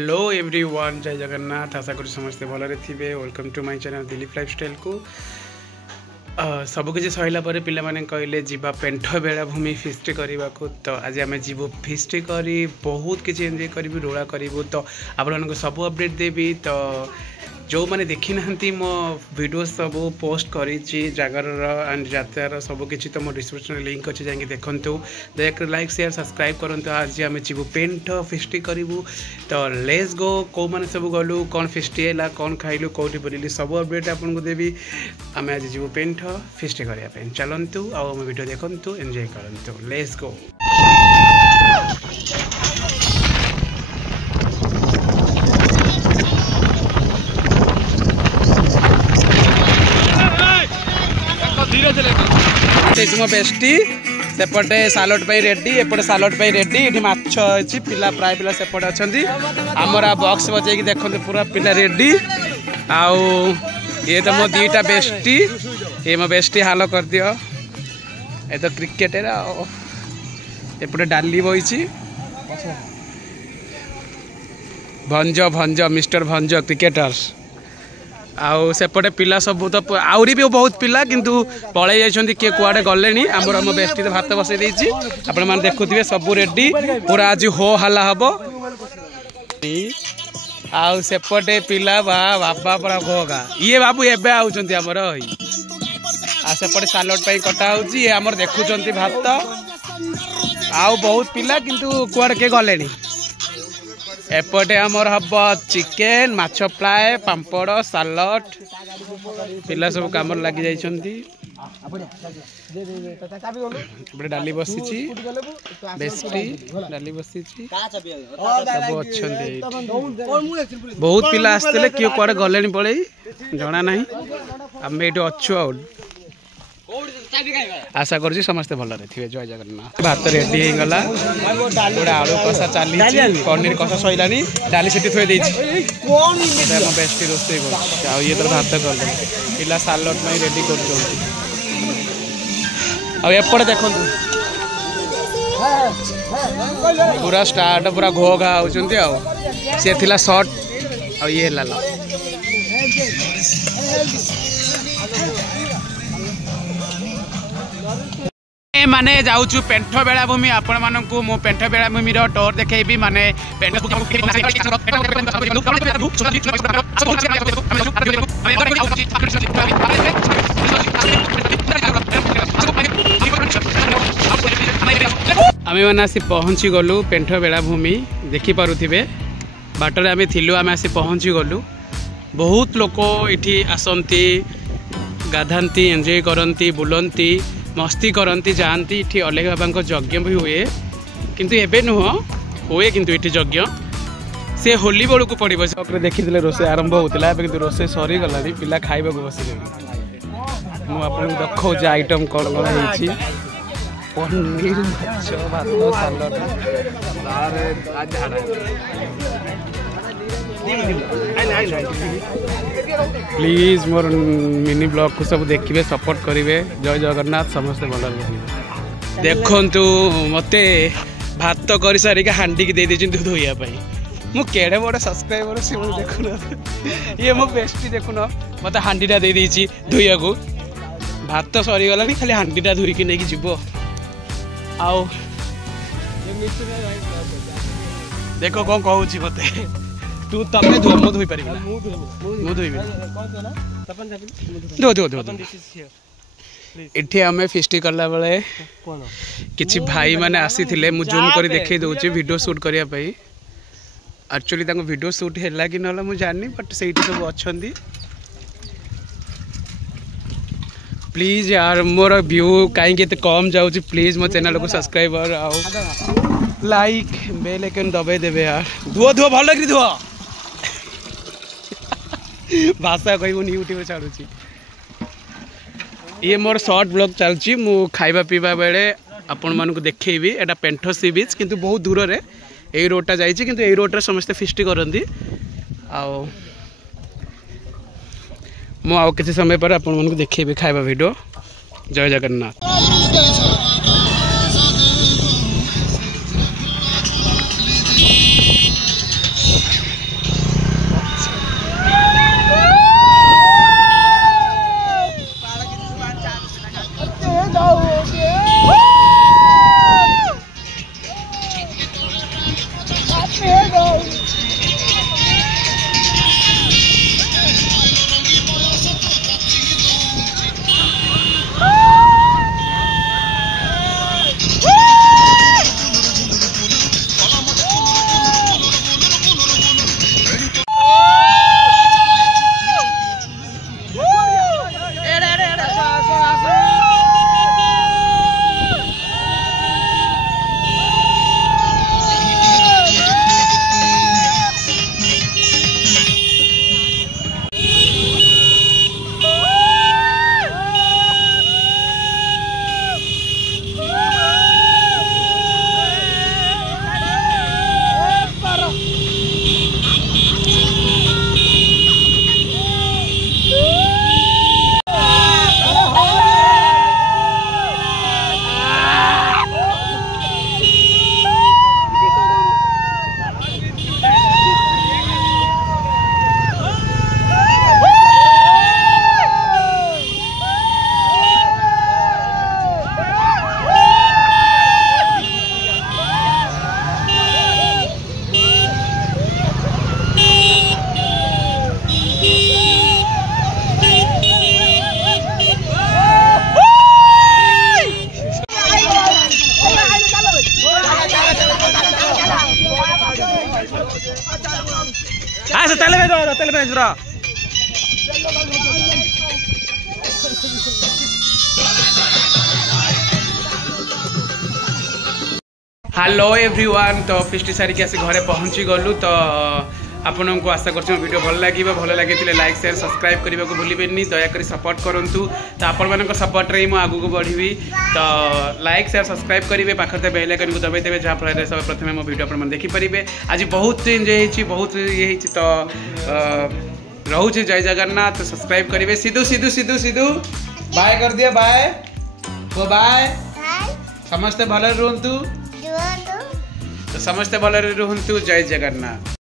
Hello everyone, जय जगन्नाथ। आशा करूँ समस्ते भलरे थे। Welcome to my channel Dilip lifestyle को। सबकि सरला पिला माने कहले जीवा पेंठ बेलाभूमि फिस्ट करने को। तो आज आम जीव फिस्ट कर बहुत किसी एंजॉय करी रोला करूँ। तो आप सब अपडेट देवी। तो जो मैंने देखी ना मो वीडियो सब पोस्ट करी जगार एंड यात्रार सबकि। तो मो डिस्क्रिप्शन लिंक अच्छे जाकि देखूँ। दयाकर लाइक शेयर सब्सक्राइब करूँ। आज आम जीव पेंठ फिस्ट करूँ। तो लेट्स गो। कौ मैंने सब गलु कौन फिस्ट है कौन खाइलु कौटी बुलिलु सब अपडेट आपको देवी। आम आज जीव पेंठ फिस्ट करने चलतु आम वीडियो देखु एंजॉय करूँ। Let's go. तुम बेस्टी सेपटे सालट रेडी एपटे सालट रेडी। ये माछ अच्छी पिला प्राय पिला सेपटे अच्छा। आमर बॉक्स बजे देखते पूरा पिला रेडी। आउ ये तो मो दीटा बेस्टी। ये मो बेस्टी हाल कर दियो। ये तो क्रिकेटर एपटे डाली बही भंज भंज मिस्टर भंज क्रिकेटर। आउ सेपटे पिला सब तो आउरी भी बहुत पिला किंतु पलै जाइछन्ती किए कुआडे गलेनी। आमर हम बेस्टी तो भात बसई देछि आपण माने देखुथिबे सब रेडी पूरा आज हो हल्ला हबो। आउ सेपटे पिला बाबा पूरा भोगा ये बाबू एबे आउछन्ती हमर होई। आ सेपटे सालड पई कटा होउची। ये हमर देखुछन्ती भात आउ बहुत पिला किंतु कुआडे के गलेनी। एपटे आमर हम चिकेन माछ फ्राए पांपड़ सालड पिला सब काम लगी जाइछन्ती। डाली बसी बेस्टी डाली बसी सब अच्छे। बहुत पिला आसते किए कुआडे गले पड़े जना ना। आम ये अच्छु आ आशा करुँ समस्ते भलरे थे। जय जगन्नाथ। भात रेडी हो गला। गोटे आलू कषा चली पनीर कषा सैला डाली से थोड़ी बेस्टी रोसे ये तो भात कर पिला सालड में रेडी कर देखु पूरा स्टार्ट पूरा घो घा सी थी सर्ट ये माने जाऊँ पेंठ बेलाभूमि। आपण मानक मो पेंठ बेलाभूमि टोर देखी माने आम मैंने आसी पहुँची गलु पेंठ बेलाभूमि। देखिपे बाटर आम थिलु आम आसी पहुँची गलु। बहुत लोक इठी आसंती गाधांती एंजॉय करती बुलंती मस्ती करती जाती। इठी अलेग बाबा यज्ञ भी हुए किंतु एबे नुह हुए किंतु इठी यज्ञ से होली बेलू को पड़ो। देखी रोसे आरंभ होता कि रोसे सरी गला पिला खाइबा को बस मुझे देखो आइटम कौन कौन है पनीर माछ भात प्लीज मोर मिनी ब्लॉग को सब देखिए सपोर्ट करेंगे। जय जगन्नाथ समस्ते भल देखु। मते भात कर सारिक हांडी की दे धोइयापाई मु केड़े बड़े सब्सक्राइबर सी देखुन। ये मो बेस्टी देखुन मत हांडीटा दे देछि धोइया को। भात सरीगला खाली हांडीटा धोईकी नहीं जीव। आओ देखो कौन कहूँ मत तू तमें धो मु धोई पारि धो धो धो इठी आम फिस्ट कला बेले किछि भाई माने आसी थिले मु जूम करी देखै दउछि वीडियो शूट करिया पई। एक्चुअली ताको वीडियो शूट हैला कि नला मु जानि बट सेठी सब अछंदी। प्लीज यार मोर व्यू कहीं के कम जाऊँ प्लीज मो चैनल को सब्सक्राइबर आउ लाइक बेल आइकन दबाई देवे यार। धुओ धुओ भल कि धुओ भाषा कहूनी यूट्यूब छाड़ुची। ये मोर शॉर्ट ब्लॉग चलची मु खाइबा पीवा बेले आपण मानक देखैबी। एटा पेंठ सी बीच किंतु बहुत दूर रे एई रोडटा जाईची किंतु एई रोड रे समस्त फिस्ट करंती। आउ मु आउ किसी समय पर आपण मानक देखैबी खाइबा वीडियो। जय जगन्नाथ। हेलो एवरीवन तो फिस्ट सारिक आसी घरे पहुँची गलु तो आपण को आशा कर वीडियो भल लगे लाइक शेयर सब्सक्राइब करने को भूलें दयाकोरी सपोर्ट करूँ तो आपण मान सपोर्ट रे आगू बढ़ी तो लाइक शेयर सब्सक्राइब करेंगे पाखे बेल आइकन को दबाई देवे जहाँफल सब प्रथम मो वीडियो आप देखिपारे। आज बहुत एंजॉय बहुत ये तो रोचे जय जगन्नाथ तो सब्सक्राइब करेंगे। सिद्धू सिद्धू सिद्धू सिद्धू बाय कर दिया बाय वो बाय समस्ते भल रुहतु तो समस्ते भल रुहतु जय जगन्नाथ।